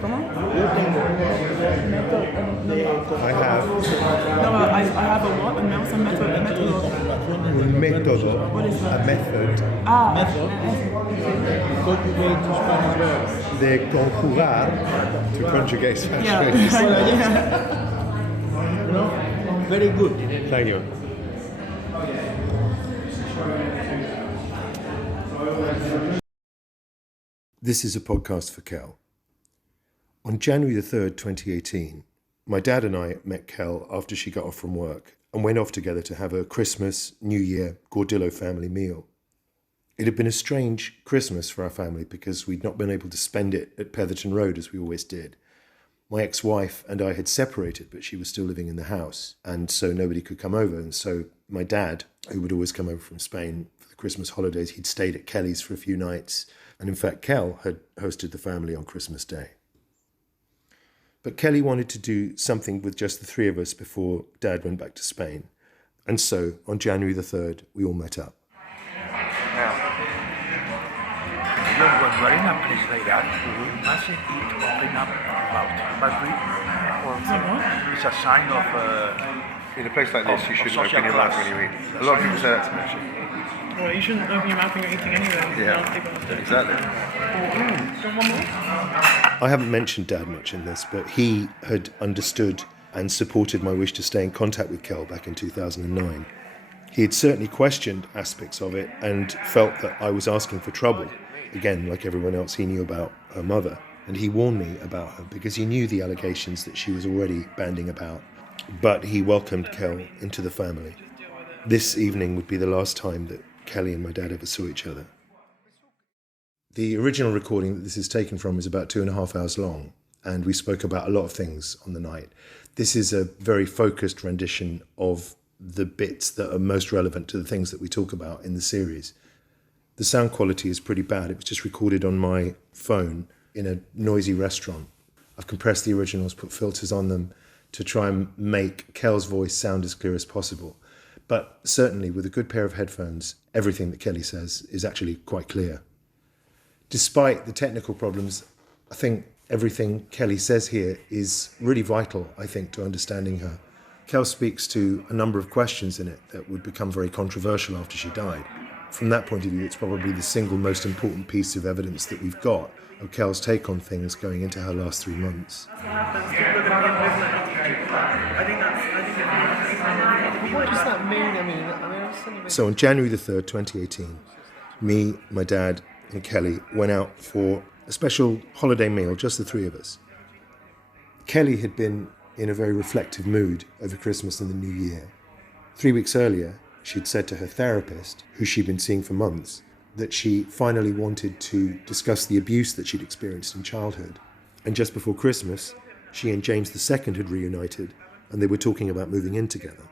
¿Cómo? I have No, I have a what? A mouse, a method, a método. un método, What is that? a method Conjugate to Spanish verbs. de conjugar to conjugate Spanish Yeah. phrases. You know? Very good. Thank you. This is a podcast for Kel. On January the 3rd, 2018, my dad and I met Kel after she got off from work and went off together to have a Christmas, New Year, Gordillo family meal. It had been a strange Christmas for our family because we'd not been able to spend it at Petherton Road as we always did. My ex-wife and I had separated, but she was still living in the house, and so nobody could come over. And so my dad, who would always come over from Spain for the Christmas holidays, he'd stayed at Kelly's for a few nights. And in fact, Kel had hosted the family on Christmas Day. But Kelly wanted to do something with just the three of us before Dad went back to Spain. And so, on January the 3rd, we all met up. When you're in a place like that, does it open up about Madrid? Or it's a sign of... In a place like this, you shouldn't social open your mouth class. when you eat. A lot of people say that to me, actually. Well, you shouldn't open your mouth when you're eating anyway. Yeah, exactly. So one more? I haven't mentioned Dad much in this, but he had understood and supported my wish to stay in contact with Kel back in 2009. He had certainly questioned aspects of it and felt that I was asking for trouble. Again, like everyone else, he knew about her mother, and he warned me about her because he knew the allegations that she was already banding about. But he welcomed Kel into the family. This evening would be the last time that Kelly and my dad ever saw each other. The original recording that this is taken from is about 2.5 hours long, and we spoke about a lot of things on the night. This is a very focused rendition of the bits that are most relevant to the things that we talk about in the series. The sound quality is pretty bad. It was just recorded on my phone in a noisy restaurant. I've compressed the originals, put filters on them to try and make Kel's voice sound as clear as possible. But certainly with a good pair of headphones, everything that Kelly says is actually quite clear. Despite the technical problems, I think everything Kelly says here is really vital, I think, to understanding her. Kel speaks to a number of questions in it that would become very controversial after she died. From that point of view, it's probably the single most important piece of evidence that we've got of Kel's take on things going into her last 3 months. That's what happens. People are going to be in business. I think What does that mean? I mean, I'm just So on January the 3rd, 2018, me, my dad and Kelly went out for a special holiday meal, just the three of us. Kelly had been in a very reflective mood over Christmas and the New Year. 3 weeks earlier, she'd said to her therapist, who she'd been seeing for months, that she finally wanted to discuss the abuse that she'd experienced in childhood. And just before Christmas, she and James II had reunited, and they were talking about moving in together.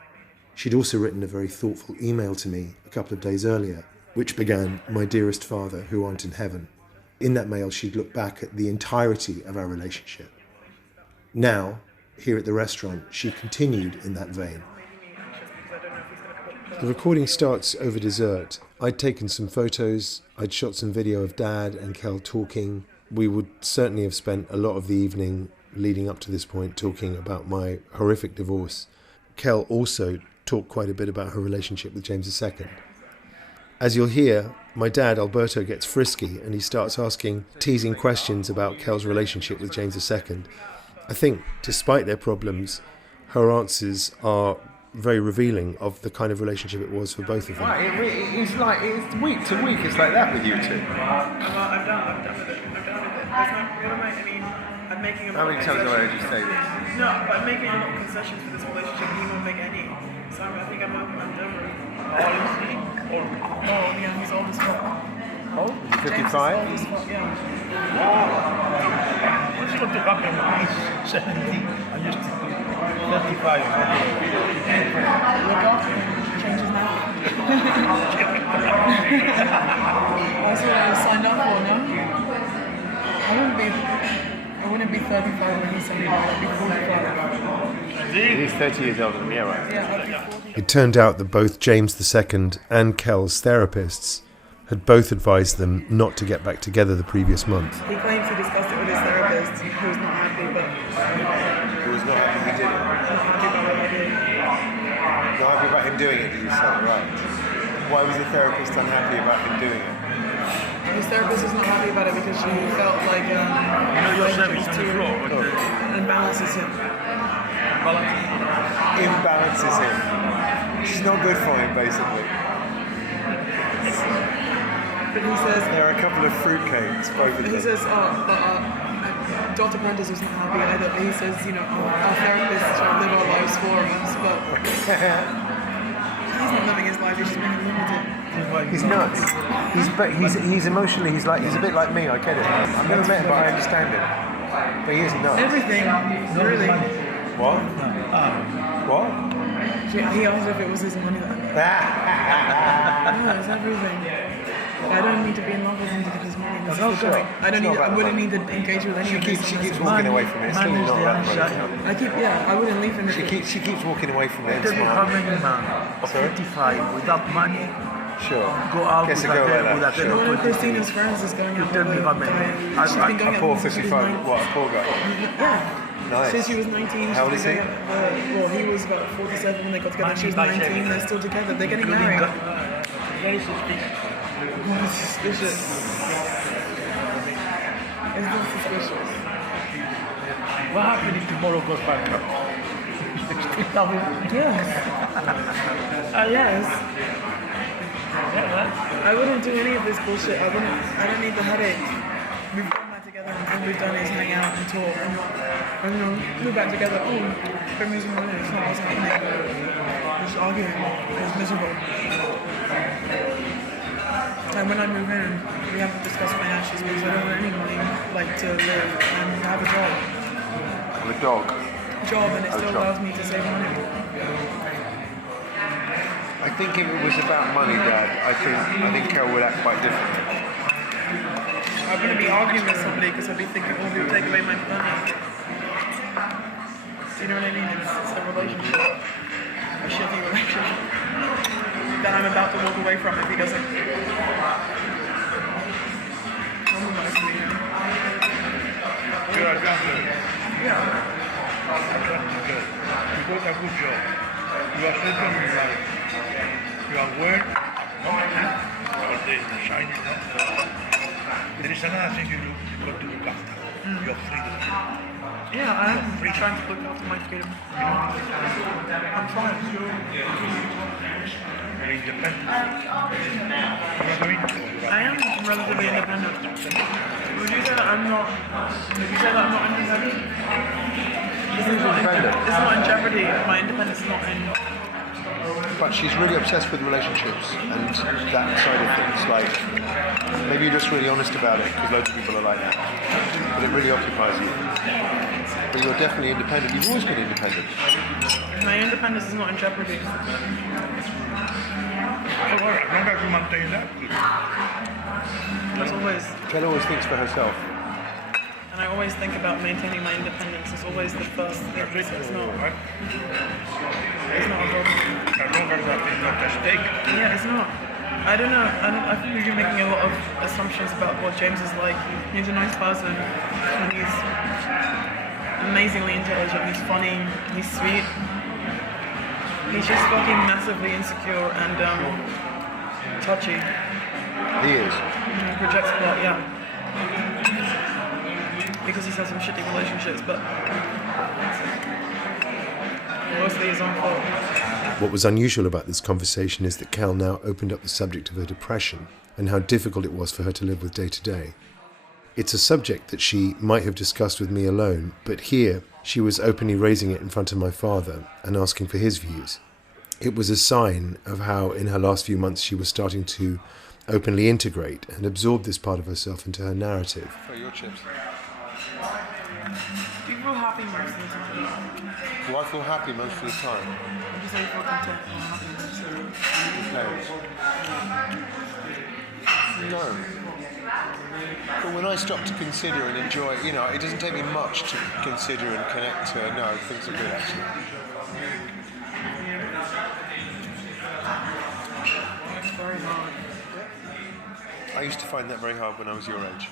She'd also written a very thoughtful email to me a couple of days earlier, which began, "My dearest father, who aren't in heaven." In that mail, she'd looked back at the entirety of our relationship. Now, here at the restaurant, she continued in that vein. The recording starts over dessert. I'd taken some photos, I'd shot some video of Dad and Kel talking. We would certainly have spent a lot of the evening leading up to this point talking about my horrific divorce. Kel also talked quite a bit about her relationship with James II. As you'll hear, my dad, Alberto, gets frisky and he starts asking teasing questions about Kel's relationship with James II. I think, despite their problems, her answers are very revealing of the kind of relationship it was for both of them. Right, it's like, it's week to week, it's like that with you two. Well, I'm done with it. I'm making a lot How many of times have I heard concessions. you say this? No, but I'm making a lot of concessions for this relationship and he won't make any. So I think I'm done with it. Oh, yeah, he's old as fuck. Oh, James is 55? old as fuck, yeah. I just looked it up and he's 70. I'm just 35. Look up, changes now. That's what I signed up for, no? I wouldn't to be 35 when he's 70. I'll be 45. He's 30 years older than me, right? Yeah, I'll be 40. It turned out that both James II and Kel's therapists had both advised them not to get back together the previous month. He claims he discussed it with his therapist, who was not happy, but He was not happy he did it. not happy about what I did. Not happy about him doing it, did you say? Right. Why was the therapist unhappy about him doing it? His therapist was not happy about it because she felt like You know yourself is on the floor. imbalances him. Imbalances him. She's not good for him, basically. But he says, There are a couple of fruitcakes, both of he them. says, Dr. Prentice was not happy either. But he says, our therapists try to live our lives for us, but he's not living his life. He's just being limited. He's nuts. He's emotionally, he's a bit like me, I get it. I've never met him, but I understand him. But he is nuts. Everything, really. What? What? He asked if it was his money that I made. No, it's everything. I don't need to be in love with him to get his money. This is the sure. point. I wouldn't need to engage with any of this. She keeps walking away from it. It's really not that way. I wouldn't leave him. She keeps walking away from it. Tell me how many men of 55 without money Sure. go out Guess with a girl like a that. Sure. One of Christina's friends is going out tell me with how many. She's been going A out poor since she was 55, 19. what, a poor guy? Yeah. Nice. Since she was 19. How old is he? Well, he was about 47 when they got together. She was 19. They're still together. They're getting married. Very suspicious. It's suspicious. It's not suspicious. What happened if tomorrow goes bankrupt? Yes. Yes. I wouldn't do any of this bullshit. I don't need the headache. We've done that together, and all we've done is hang out and talk and move back together. Oh, we're losing money. It's not what's happening. We're just arguing. It's miserable. And when I move in, we have to discuss financials because I don't want anybody to live and have a job. The dog. And it still allows me to save money. I think if it was about money, Dad, I think Kel would act quite differently. I'm going to be arguing with somebody because I'll be thinking, oh, he'll take away my money. Do you know what I mean? It's a relationship. A shitty relationship. That I'm about to walk away from if he doesn't compromise me. You're a gambler. Yeah. You got a good job. You are settled in life. You are well. All day the shine is not. There is another thing you got to look after. Your freedom. Yeah, I'm trying to look after my freedom. I'm trying. You're independent. I am relatively independent. Would you say that I'm not? Would you say that I'm not independent? It's not in jeopardy. My independence is not in. But she's really obsessed with relationships and that side of things. Like, maybe you're just really honest about it, because loads of people are like that. But it really occupies you. But you're definitely independent. You've always been independent. My independence is not in jeopardy. As long as you maintain that. As always. Kel always thinks for herself. And I always think about maintaining my independence. It's always the first thing. It's not a problem. As long as that is not a stake. Yeah, it's not. I don't know. I think you're making a lot of assumptions about what James is like. He's a nice person. And he's amazingly intelligent. He's funny. He's sweet. He's just fucking massively insecure and touchy. He is. He projects a lot, yeah. Because he's had some shitty relationships, but mostly his own fault. What was unusual about this conversation is that Kel now opened up the subject of her depression and how difficult it was for her to live with day to day. It's a subject that she might have discussed with me alone, but here she was openly raising it in front of my father and asking for his views. It was a sign of how in her last few months she was starting to openly integrate and absorb this part of herself into her narrative. For your chips. Do you feel happy most of the time? Do I feel happy most of the time? Would you say you feel content or happy most of the time? Depends. No. But when I stop to consider and enjoy, it doesn't take me much to consider and connect to. No, things are good actually. It's very hard. I used to find that very hard when I was your age.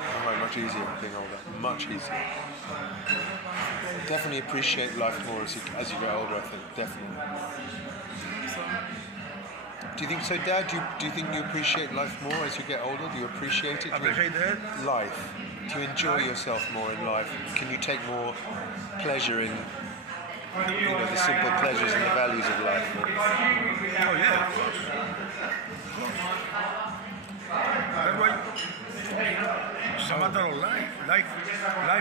I find it much easier being older. Much easier. Definitely appreciate life more as you get older, I think. Definitely. So, Do you think so, Dad? Do you think you appreciate life more as you get older? Do you appreciate it? Appreciate that? Life. Do you enjoy yourself more in life? Can you take more pleasure in the simple pleasures and the values of life? Oh yeah, of course. That's why it's a matter of life. Life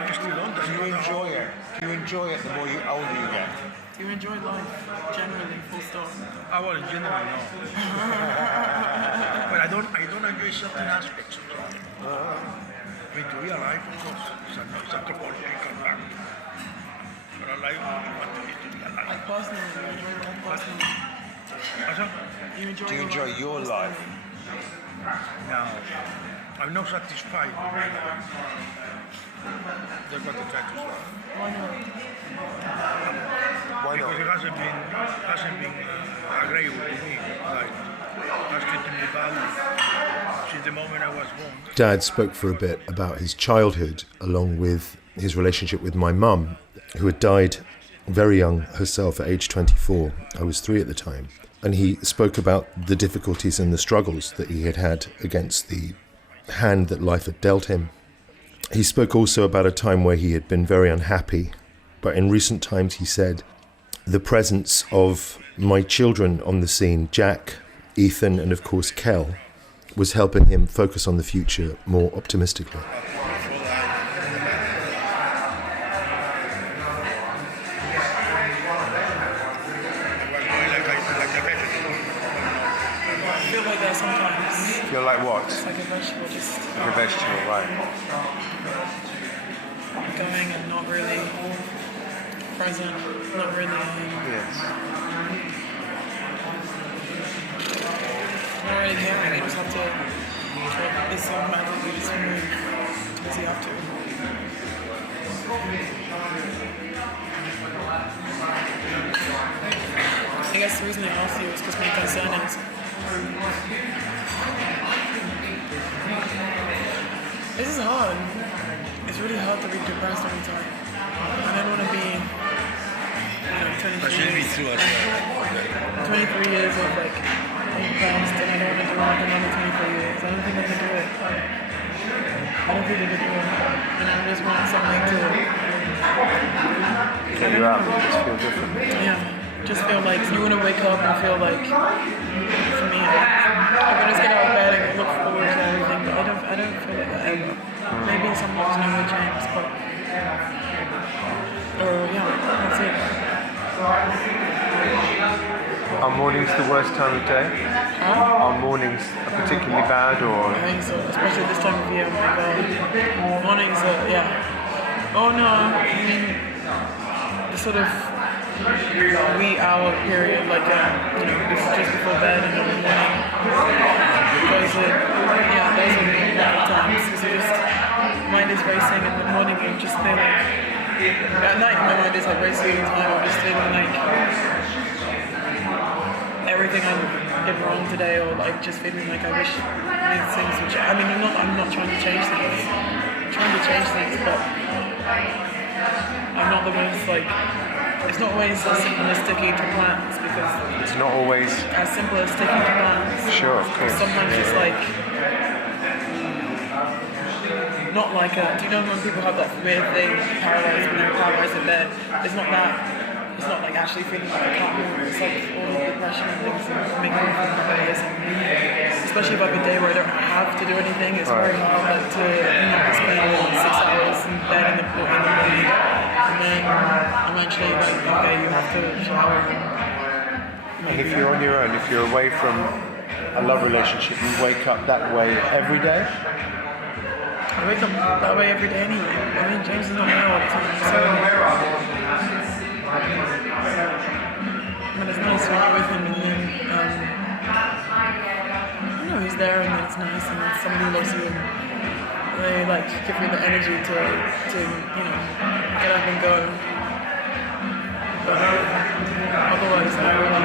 is still on. Do you enjoy it? Do you enjoy it the more older you get? do you enjoy life generally, full stop? Well, in general, no. But I don't enjoy certain aspects of life. I mean, to be alive, of course, it's a topological fact. But alive, you want to be alive. Like personally, you enjoy life personally. Also, Do you enjoy your life? now, I'm not satisfied. That's what I try to say. Why not? Why Because it not? hasn't been agreeable to me. Like, has treated me badly since the moment I was born. Dad spoke for a bit about his childhood, along with his relationship with my mum, who had died very young herself at age 24. I was 3 at the time. And he spoke about the difficulties and the struggles that he had had against the hand that life had dealt him. He spoke also about a time where he had been very unhappy, but in recent times he said the presence of my children on the scene, Jack, Ethan, and of course Kel, was helping him focus on the future more optimistically. I feel like that sometimes. You're like what? It's like a vegetable, just Like a vegetable, right? going and not really present, not really, Yes. not really caring. You just have to, it's automatic, you just move because you have to. I guess the reason I asked you is because my concern is this is hard. It's really hard to be depressed all the time. I don't want to be, 23 years, 23 years of like depressed, and I don't want to do like another 23 years. I don't think I can do it. I don't think I can do it. And I just want something to Get you out, just feel different. just feel like you want to wake up and feel like, for me, I can just get out of bed and look forward to everything, but I don't feel like that ever. Maybe sometimes no will change, but that's it. Are mornings the worst time of day? Are mornings particularly bad or? I think so, especially this time of year. Oh my god, mornings are Oh no, I mean the sort of wee hour period, like just before bed and in the morning. Those are bad times because you just mind is racing in the morning. You just feel like at night my mind is like racing all the time. I'm just feeling like everything I did wrong today, or like just feeling like I wish these things would change. I mean, I'm not trying to change things. I'm trying to change things, but I'm not the most like. It's not always as simple as sticking to plans because It's not always. as simple as sticking to plans. Sure, of course. Sometimes it's like not like a. Do you know when people have that weird thing, paralyzed when they're paralyzed in bed? It's not that. It's not like actually feeling like I can't move. It's like all the depression and things that make me feel like especially if I have a day where I don't have to do anything. It's very hard like, to spend 6 hours in bed in the morning. And then eventually, like, okay, you have to shower. And if you're on your own, if you're away from a love relationship, you wake up that way every day? I wake up that way every day anyway. I mean, James is not there all the time, so. But it's nice when you're with him and then, he's there and then it's nice and then somebody loves you and they like give me the energy to you know get up and go. But otherwise, I don't know.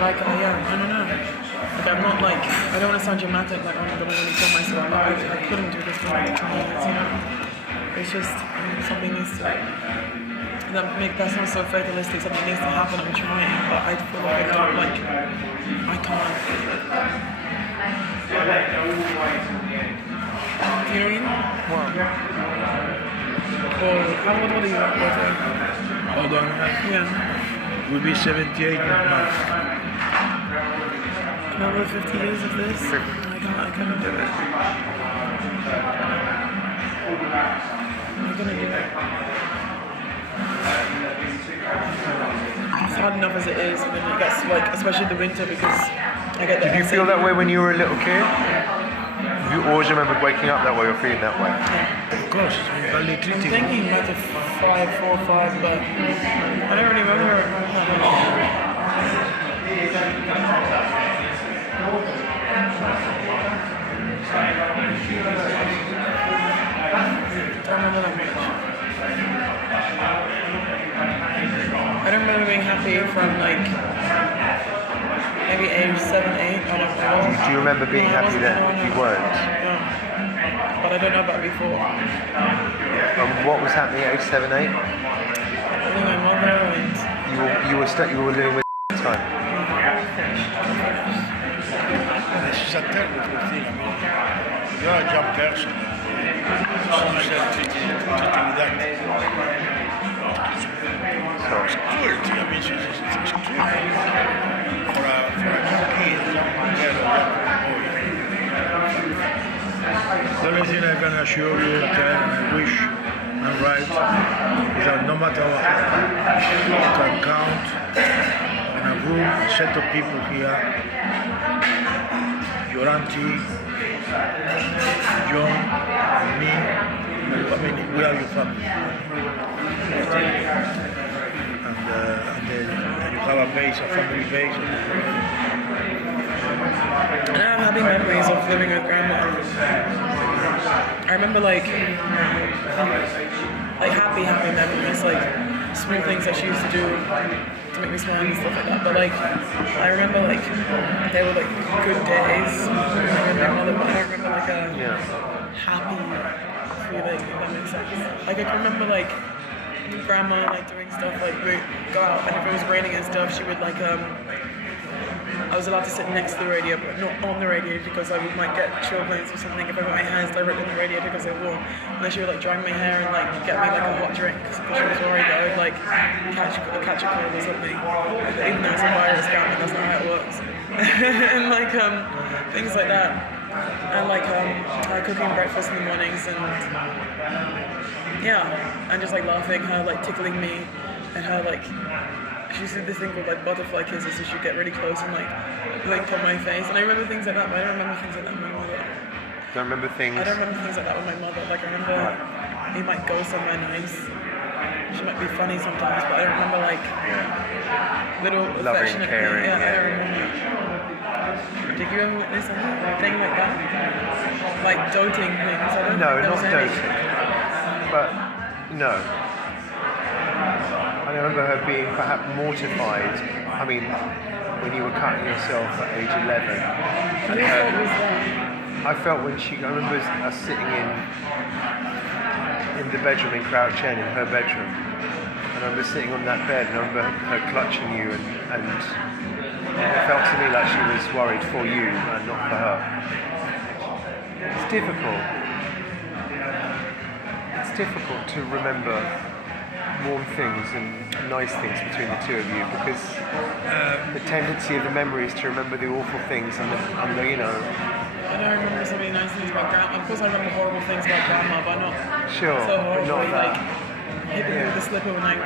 Like I'm not like I don't want to sound dramatic. Like I'm gonna really kill myself. But I couldn't do this for like 20 years. You know, it's just something needs to. That sounds so fatalistic. Something needs to happen. I'm trying, but I feel like I don't like. I can't. Do you know what I mean? Well, how old are you? Hold on. Yeah. We'll be 78 next month. Another 50 years of this? I couldn't do it. I'm gonna do it. It's hard enough as it is, and then it gets like, especially the winter, because I get the. Did you feel that way when you were a little kid? You always remember waking up that way or feeling that way? Yeah. Of course, it's been badly I'm treated. thinking about the 4 or 5, but I don't really remember that much. I don't remember that much. I don't remember being happy from like maybe age 7, 8. I don't know. Do you remember being happy that you weren't? No. But I don't know about before. And what was happening at age 7, 8? I think my mother and You were living with at the time. This is a terrible thing. I mean, you're a young person. You said treating that. So, It's cruelty. I mean, it's cruel. For a young kid, a young girl, a young boy. The only thing I can assure you, Ted, and I wish I'm right, is that no matter what happens, you can count on a group, a set of people here, your auntie, John, and me. I mean, we are your family. And then you have a base, a family base. I have happy memories of living with grandma. I remember like happy memories, like small things that she used to do to make me smile and stuff like that. But like I remember like they were like good days. I remember my mother, but I don't remember like a happy feeling, if that makes sense. Like I can remember like grandma like doing stuff like we go out, and if it was raining and stuff, she would like I was allowed to sit next to the radio, but not on the radio because I might get chilblains or something if I put my hands directly on the radio because they're warm. And then she would like dry my hair and like get me like a hot drink because she was worried that I would like catch a cold or something. Even though it's a virus, apparently that's not how it works. And like things like that. And like cooking breakfast in the mornings and and just like laughing, her like tickling me and her like. She used to do this thing called like butterfly kisses, so she'd get really close and like blink on my face. And I remember things like that, but I don't remember things like that with my mother. don't remember things. I don't remember things like that with my mother. Like I remember we might go somewhere nice. She might be funny sometimes, but I don't remember like little Loving, affectionate caring, things. I don't remember. Did you ever witness anything like that? Like doting things? I don't No, think there not was any. doting. But no. I remember her being perhaps mortified. I mean, when you were cutting yourself at age 11. And What was that? I felt when I remember us sitting in the bedroom in Crouch End, in her bedroom. And I remember sitting on that bed and I remember her clutching you and it felt to me like she was worried for you and not for her. It's difficult. It's difficult to remember warm things and nice things between the two of you because the tendency of the memory is to remember the awful things and the you know. I don't remember so many nice things about grandma. Of course I remember horrible things about grandma, but not Sure, so but not horribly that. like hitting me with a slipper when I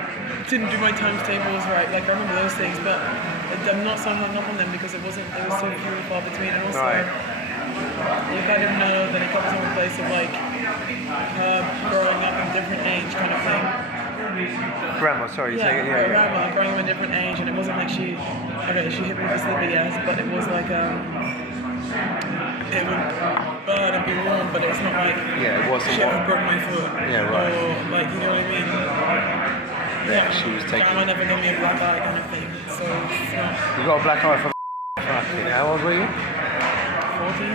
didn't do my times tables right. Like I remember those things, but I'm not so hung up on them because it was so few and far between. And also, you kind of know that it comes from a place of like her growing up in different age kind of thing. Grandma, sorry, say it, yeah. Grandma growing up in a different age, and it wasn't like she hit me with a slipper, yes, but it was like it would burn and be warm, but it's not like Yeah, it wasn't shit, I what. broke my foot. Yeah, right. Or like, you know what I mean? Yeah, she was taking. Grandma never gave me a black eye kind of thing, so it's not You got a black eye for. Fucking. How old were you? 14.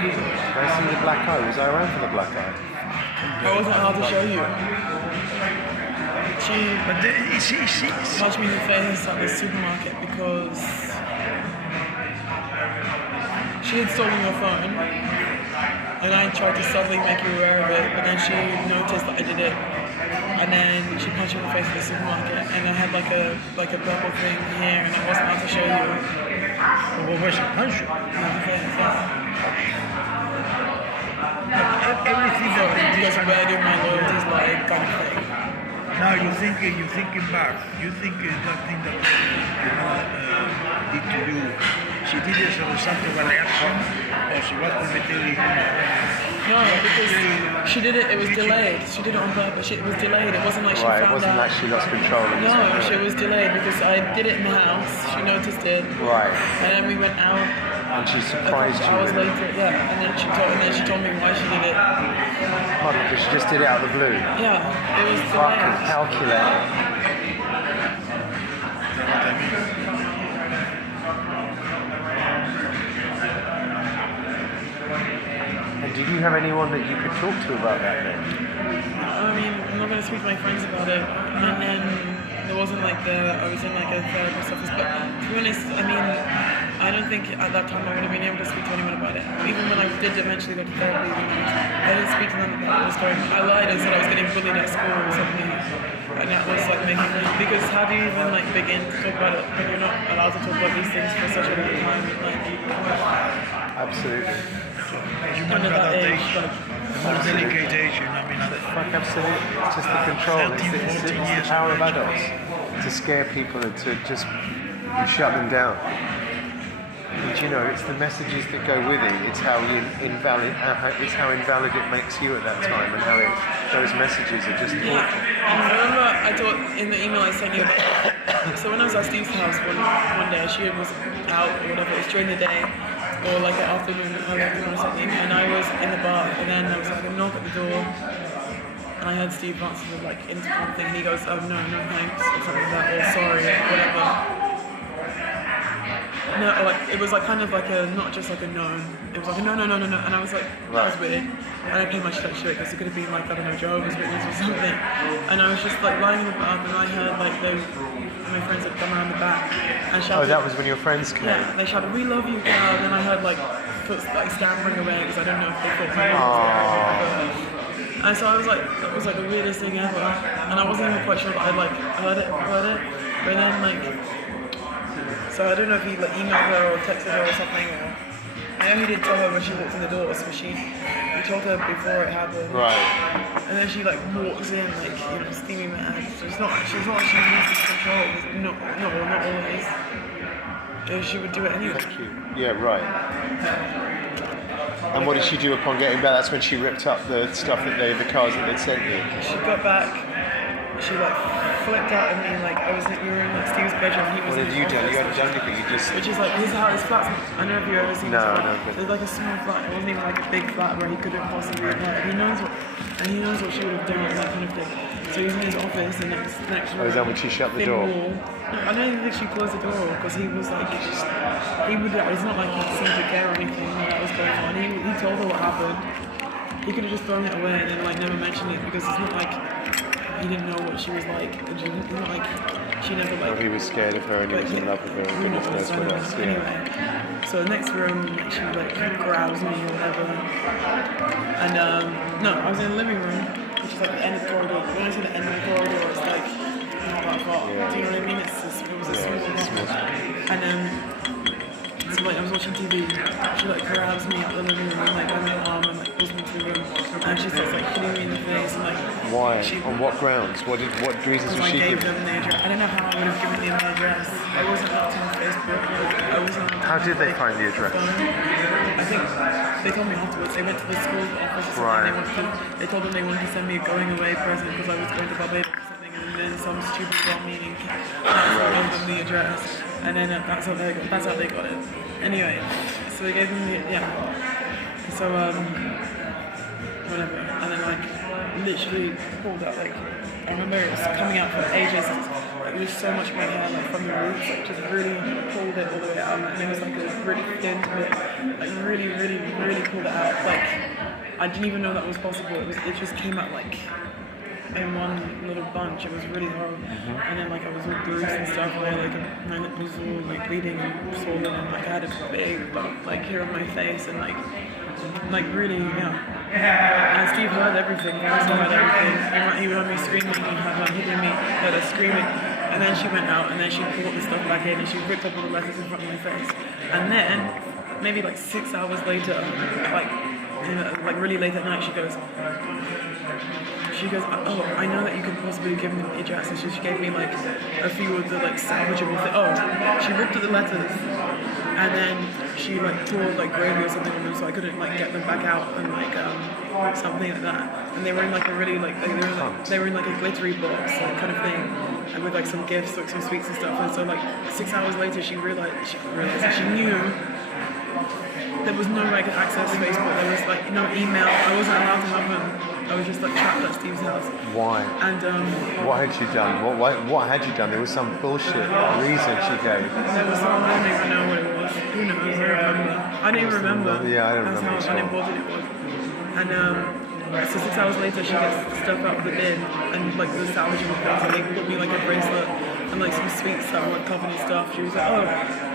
Did I see the black eye? Was I around for the black eye? I wasn't allowed to show you. She But she punched me in the face at the supermarket because she had stolen your phone, and I tried to subtly make you aware of it, but then she noticed that I did it, and then she punched me in the face at the supermarket, and I had like a purple thing here, and I wasn't allowed to show you. What was it? Punch you? Everything So that because where do my loyalties lie, kind of thing. now you're thinking back. You think that thing that did to you, she did it as a result of a reaction, or she was completely. No, because she did it. It was delayed. She did it on purpose. It was delayed. It wasn't like she Right, it found wasn't out. like she lost control. Of this No, one. she was delayed because I did it in the house. She noticed it, Right, and then we went out. and she A surprised couple hours you. later, yeah, and then she told me why she did it. Oh, because she just did it out of the blue. Yeah, it was Fucking delayed. calculated. And did you have anyone that you could talk to about that then? I mean, I'm not going to speak to my friends about it. And then there wasn't like I was in like a therapist office. But to be honest, I mean, I don't think at that time I would have been able to speak to anyone about it. Even when I did eventually go to therapy, I didn't speak to them about what was going on. I lied and said I was getting bullied at school or something. And that was like making me, because how do you even like begin to talk about it when you're not allowed to talk about these things for such a long time? Like, Absolutely. Human under that age, adaptation, like, more delicate age, I mean, Fuck, absolutely. It's just the control. It's the power of adults to scare people and to just shut them down. And you know, it's the messages that go with it. It's how invalid it makes you at that time, and how those messages are just yeah. awful. And remember, I thought in the email I sent you about. So when I was at Steve's house one day, she was out or whatever. It was during the day or like the afternoon or something, and I was in the bar, and then there was like a knock at the door, and I heard Steve answer the like intercom thing, and he goes, "Oh no, thanks," or something like that, or "Sorry," or whatever. No, or like it was like kind of like a not just like a no. It was like a no, and I was like, that was weird. And I paid much attention to it because it could have been like, I don't know, Jehovah's Witness or something. And I was just like lying in the bath, and I heard like my friends had come around the back and shouted. Oh, that was when your friends came. Yeah, they shouted, "We love you, girl." And then I heard like foot like stammering away because I don't know if they thought my mom was there. And so I was like, that was like the weirdest thing ever. And I wasn't even quite sure that I like heard it. But then like, so I don't know if he like emailed her or texted her or something. Or I know he did tell her when she walked in the door, so he told her before it happened. Right. And then she like walks in like, you know, steaming mad. So she's not like she uses control. Not always. She would do it anyway. Thank you. Yeah, right. And what did she do upon getting back? That's when she ripped up the stuff the cars that they'd sent you. She got back. She like flipped out at me like we were in like Steve's bedroom. And he was What in had his you done? office. You hadn't done anything. You just. Which is like his house, his flat's. I don't know if you've ever seen. No, his flat. no, but- There's like a small flat. It wasn't even like a big flat where he couldn't possibly have had. He knows what she would have done, that kind of thing. So he was in his office, and next room. Oh, is that when she shut the thin door? wall. No, I don't even think she closed the door because he was like, he would. It's not like he seemed to care or anything that was going on. He told her what happened. He could have just thrown it away and then like never mentioned it because it's not like he didn't know what she was like. And it's not like she never like. Oh, he was scared of her and he was in love with her and goodness knows what else. Yeah. Anyway, so the next room, like, she like grabs me or whatever. And no, I was in the living room, which is like the end of the corridor. When I say the end of the corridor, it's like not that far. Yeah. Do you know what I mean? It was a small one. And so like I was watching TV, she like grabs me out the living room and like by my arm and like pulls me to the room, and she starts like hitting me in the face and like. Why? She, On what grounds? What reasons was I she gave giving? them the address. I don't know how I would have given them the address. I wasn't allowed to on Facebook. I wasn't allowed to How did they like, find the address? phone. I think they told me afterwards. They went to the school office or something. Right. They told them they wanted to send me a going away present because I was going to Barbados or something, and then some stupid girl meeting gave them the address, and then that's how they got it. Anyway, So they gave me, so whatever, and then like literally pulled out, like I remember it was coming out for ages. Like, it was so much of my hair, like from the roots, like just really pulled it all the way out, and it was like a really thin bit, like really pulled it out. Like I didn't even know that was possible. It just came out like in one little bunch. It was really horrible. And then like I was all bruised and stuff, and my lip was all like bleeding and swollen, and like I had a big bump like here on my face, and like really, And Steve heard everything. He heard everything. He heard me screaming. He heard me, heard her screaming. And then she went out, and then she brought the stuff back in, and she ripped up all the letters in front of my face. And then maybe like 6 hours later, like really late at night, she goes, oh, I know that you can possibly give me the address, and she gave me like a few of the like salvageable things. Oh, she ripped up the letters, and then she like poured like gravy or something on them, so I couldn't like get them back out, and like something like that. And they were in like a really like they were in like a glittery box like, kind of thing, and with like some gifts, like some sweets and stuff. And so like 6 hours later, she realized that she knew. There was no way I could access Facebook. There was like no email. I wasn't allowed to have them. I was just like trapped at Steve's house. Why? And what had you done? What had you done? There was some bullshit reason she gave. There was some, I don't even know what it was. Who knows? I don't remember. I don't even remember. Yeah, I don't remember. That's how unimportant it was. And so 6 hours later, she gets stuff out of the bin and like the salvageable things, and they put me like a bracelet and like some sweets that were like covered in stuff. She was like, oh,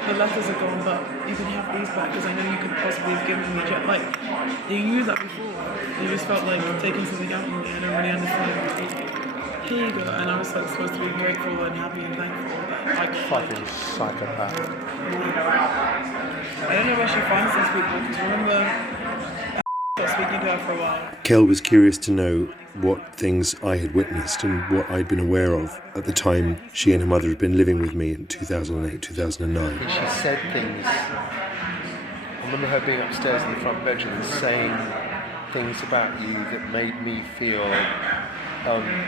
the letters are gone, but you can have these back because I know you could possibly have given me a jet. Like, you knew that before. You just felt like taking something out from me. I don't really understand. Here you go. And I was like supposed to be grateful and happy and thankful. Like, fucking psychopath. I don't know where she finds these people, because remember, I was speaking to her for a while. Kel was curious to know what things I had witnessed and what I'd been aware of at the time she and her mother had been living with me in 2008, 2009. And she said things. I remember her being upstairs in the front bedroom and saying things about you that made me feel,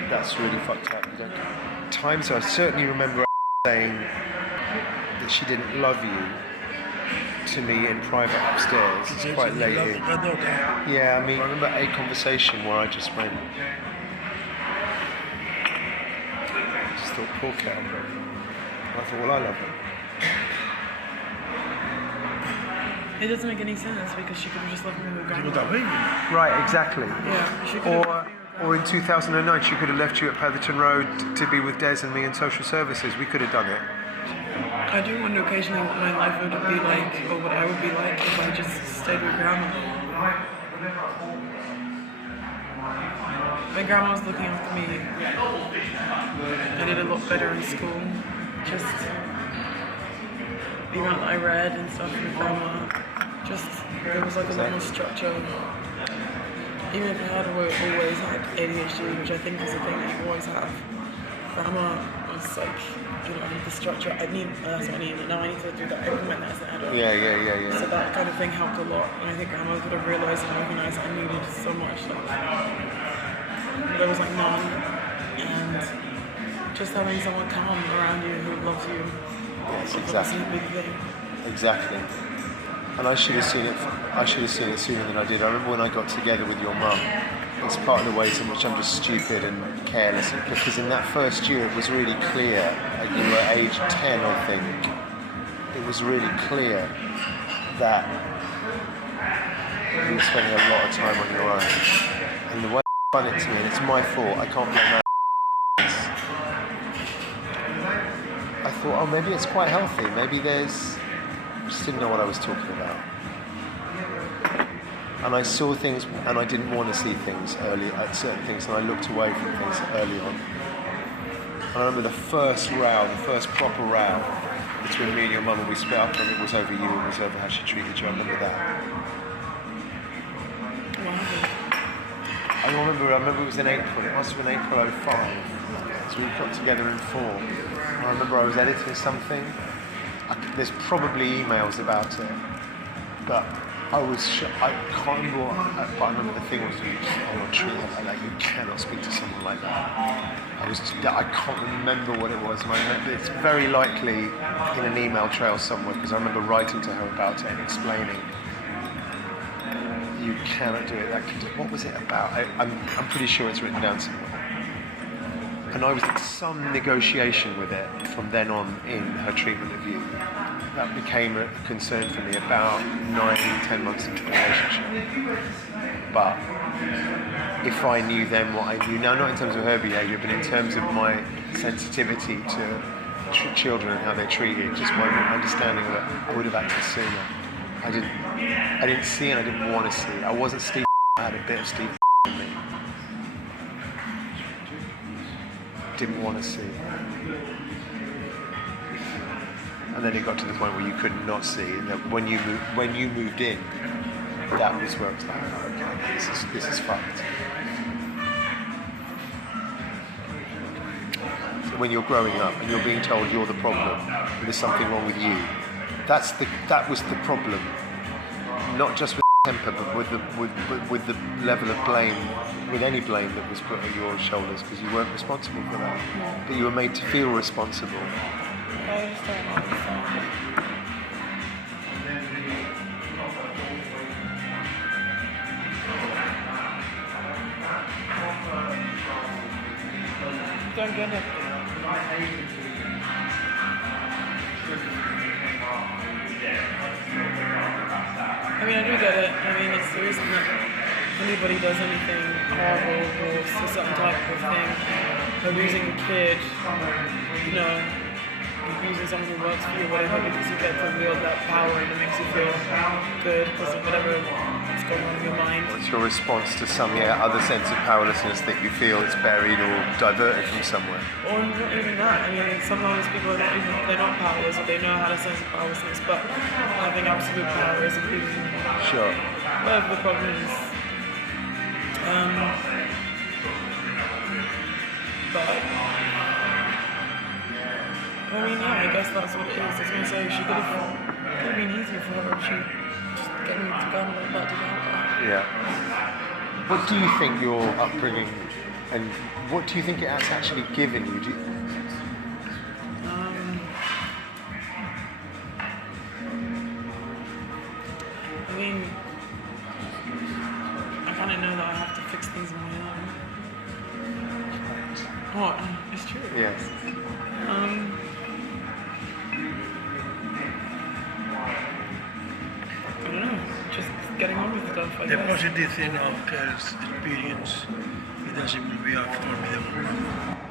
that's really fucked up. Like, times I certainly remember saying that she didn't love you to me in private upstairs. It's quite late in. Yeah, I mean, I remember a conversation where I just went, just thought, poor Kel. And I thought, well, I love her. It doesn't make any sense because she could have just left me with grandma. Right, exactly. Yeah, she could have. Or in 2009, she could have left you at Petherton Road to be with Des and me in social services. We could have done it. I do wonder occasionally what my life would be like, or what I would be like if I just stayed with grandma. My grandma was looking after me. I did a lot better in school. Just the amount that I read and stuff with grandma. Just, there was like a lot more structure. Even if I had always had ADHD, which I think is a thing I always have, grandma was like, the structure, that's what I need. Now I need to do that, implement that as an adult. Yeah. So that kind of thing helped a lot. And I think grandma could have realised and recognised I needed so much. Like, there was like none. And just having someone calm around you who loves you. Yes, exactly. A big thing. Exactly. And I should have seen it sooner than I did. I remember when I got together with your mum. It's part of the ways in which I'm just stupid and careless, because in that first year it was really clear, you were age 10 I think, it was really clear that you were spending a lot of time on your own. And the way you done it to me, and it's my fault, I can't blame her. I thought, oh, maybe it's quite healthy, maybe there's... I just didn't know what I was talking about. And I saw things, and I didn't want to see things early at certain things, and I looked away from things early on. And I remember the first proper row between me and your mum, and we split up, and it was over you, and it was over how she treated you. I remember that. I remember it was in April. It must have been April 05. So we got together in 4. And I remember I was editing something. There's probably emails about it, but I can't remember but I remember the thing was, oh, treat her like that. You cannot speak to someone like that. I can't remember what it was. It's very likely in an email trail somewhere, because I remember writing to her about it and explaining, you cannot do it. What was it about? I'm pretty sure it's written down somewhere. And I was in some negotiation with it from then on in her treatment of you. That became a concern for me about 9-10 months into the relationship. But if I knew then what I knew now, not in terms of her behaviour, but in terms of my sensitivity to children and how they're treated, just my understanding of it, I would have acted sooner. I didn't see and I didn't want to see. I wasn't Steve. I had a bit of Steve in me. Didn't want to see. And then it got to the point where you could not see. And when you moved in, that was where it was like, oh, okay, this is fucked. So when you're growing up and you're being told you're the problem, there's something wrong with you. That was the problem. Not just with temper, but with the level of blame, with any blame that was put on your shoulders, because you weren't responsible for that. Yeah. But you were made to feel responsible. I understand. Don't get it. I mean, I do get it. I mean, it's the reason that anybody does anything horrible or a certain type of thing, abusing a kid, you know, abusing someone who works for you, whatever, because you get to wield that power and it makes you feel good because of whatever is going on in your mind. What's your response to some other sense of powerlessness that you feel is buried or diverted from somewhere? Or not even that. I mean, sometimes people are they're not powerless, or they know how to sense of powerlessness, but having absolute power is abusing. Sure. Whatever the problem is. But I mean, yeah, I guess that's what it is. I was going to say, she could have been easier for her if she just got me to go like that together. Yeah. What do you think your upbringing, and what do you think it has actually given you? I mean, I kind of know that I have to fix things on my own. What? It's true. Yes. I don't know, just getting on with stuff, I The guess. positive thing of Kel's experience, it doesn't will be a formidable.